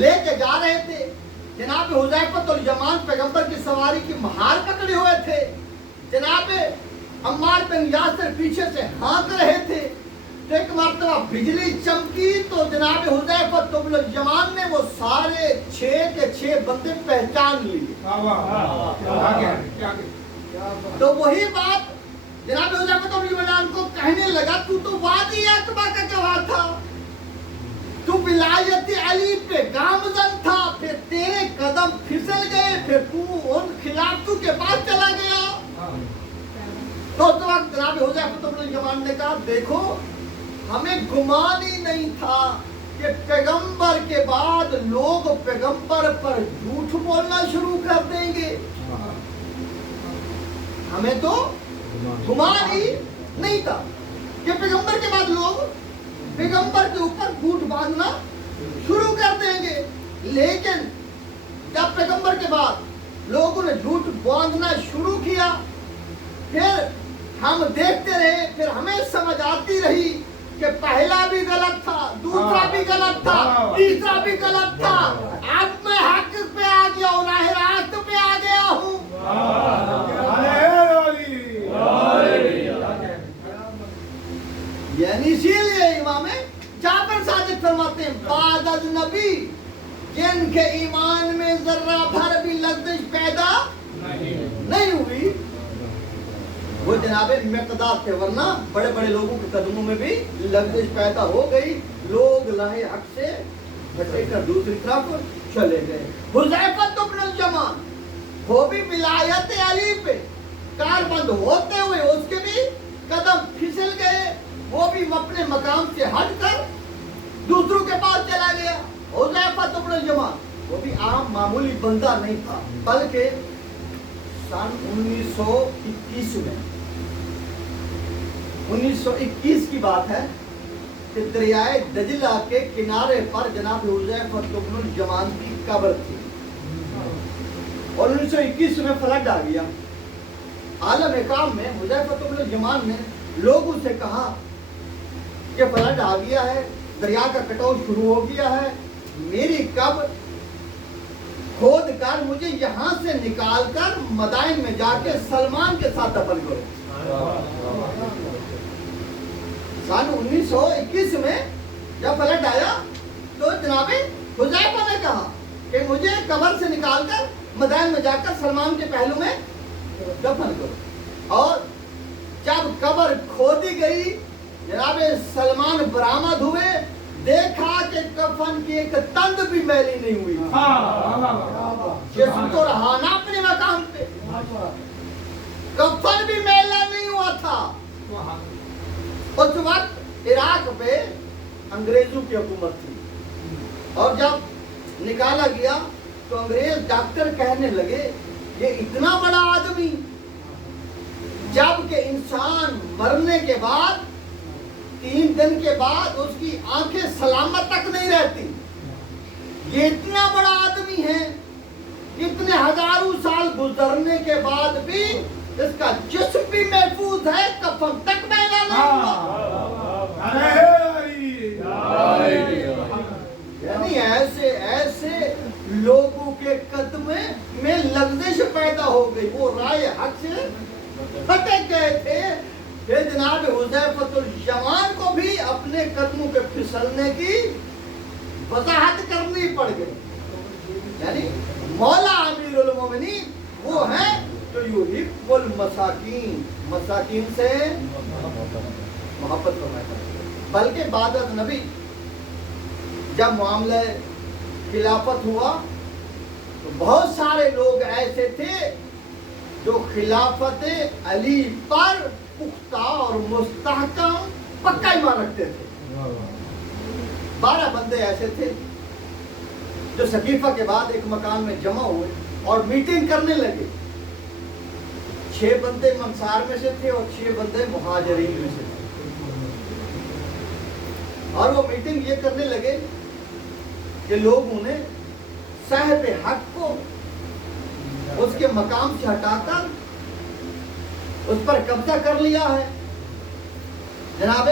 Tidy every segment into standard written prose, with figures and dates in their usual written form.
لے کے جا رہے تھے. جناب حذیفۃ الیمان پیغمبر کی سواری کی مہار پکڑے ہوئے تھے. جناب عمار بن یاسر پیچھے سے ہانک رہے تھے. تو ایک مرتبہ بجلی چمکی تو جناب حذیفۃ الیمان نے وہ سارے 6 کے 6 بندے پہچان لیے. تو وہی بات جناب حذیفۃ الیمان کو کہنے لگا تو وادی عقبہ کا گواہ تھا, تو ولایت علی پہ گامزن تھا, پھر تیرے قدم پھسل گئے, پھر تو ان خلافتوں کے پاس چلا گیا. تو اس وقت جناب حذیفۃ الیمان نے کہا دیکھو ہمیں گمان ہی نہیں تھا کہ پیغمبر کے بعد لوگ پیغمبر پر جھوٹ بولنا شروع کر دیں گے. ہمیں تو گمان ہی نہیں تھا کہ پیغمبر کے بعد لوگ پیغمبر کے اوپر جھوٹ باندھنا شروع کر دیں گے. لیکن جب پیغمبر کے بعد لوگوں نے جھوٹ باندھنا شروع کیا, پھر ہم دیکھتے رہے, پھر ہمیں سمجھ آتی رہی کہ پہلا بھی غلط تھا, دوسرا بھی غلط تھا, تیسرا بھی غلط تھا. اب میں حق پہ آ گیا ہوں, راہ راست پہ آ گیا ہوں. یعنی اسی لیے امام جعفر صادق فرماتے ہیں بعد از نبی جن کے ایمان میں ذرہ بھر بھی لغزش پیدا نہیں ہوئی وہ جناب مقداد تھے, ورنہ بڑے بڑے لوگوں کے قدموں میں بھی لغزش پیدا ہو گئی. لوگ راہ حق سے بھٹک کر دوسری طرف چلے گئے. حذیفۃ بن الیمان وہ بھی ولایت علی پہ کاربند ہوتے ہوئے اس کے بھی قدم پھسل گئے, وہ بھی اپنے مقام سے ہٹ کر دوسروں کے پاس چلا گیا. حذیفۃ بن الیمان وہ بھی عام معمولی بندہ نہیں تھا, بلکہ سن 1921 کی بات ہے کہ دریائے دجلہ کے کنارے پر جناب حذیفۃ بن الیمان کی قبر تھی, اور 1921 میں فلڈ آ گیا. عالم کام میں حذیفۃ بن الیمان نے لوگوں سے کہا کہ فلڈ آ گیا ہے, دریا کا کٹاؤ شروع ہو گیا ہے, میری قبر کھود کر مجھے یہاں سے نکال کر مدائن میں جا کے سلمان کے ساتھ دفن کرو. سن 1921 میں جب فلڈ آیا تو جناب حذیفہ نے کہا کہ مجھے قبر سے نکال کر مدائن میں جا کر سلمان کے پہلو میں دفن کرو. اور جب قبر کھودی گئی جناب سلمان برآمد ہوئے, دیکھا کہ کفن کی ایک تند بھی میلی نہیں ہوئی, جسم تو رہا نا اپنے مقام پہ, کفن بھی میلا نہیں ہوا تھا. اس وقت عراق پہ انگریزوں کی حکومت تھی, اور جب نکالا گیا تو انگریز ڈاکٹر کہنے لگے یہ اتنا بڑا آدمی, جبکہ انسان مرنے کے بعد 3 دن کے بعد اس کی آنکھیں سلامت تک نہیں رہتی, یہ اتنا بڑا آدمی ہے, اتنے ہزاروں سال گزرنے کے بعد بھی اس کا جسم بھی محفوظ ہے, کفن تک میلا نہیں ہوا. یعنی ایسے لوگوں کے قدم میں لغزش پیدا ہو گئی, وہ رائے حق سے بھٹک گئے تھے. پھر جناب حذیفۃ الیمان کو بھی اپنے قدموں کے پھسلنے کی وضاحت کرنی پڑ گئی. یعنی مولا امیر المومنین وہ ہیں جو یحب المساکین, مساکین سے محبت فرماتا ہے. بلکہ بعد از نبی جب معاملہ خلافت ہوا تو بہت سارے لوگ ایسے تھے جو خلافت علی پر پختہ اور مستحکم پکا ایمان رکھتے تھے. 12 بندے ایسے تھے جو ثقیفہ کے بعد ایک مکان میں جمع ہوئے اور میٹنگ کرنے لگے. 6 بندے انصار میں سے تھے اور 6 بندے مہاجرین میں سے تھے, اور وہ میٹنگ یہ کرنے لگے کہ لوگوں نے صاحب حق کو اس کے مقام سے ہٹا کر اس پر قبضہ کر لیا ہے. جناب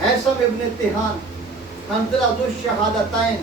حیثم ابن تیہان، حنظلہ ذو الشہادتین،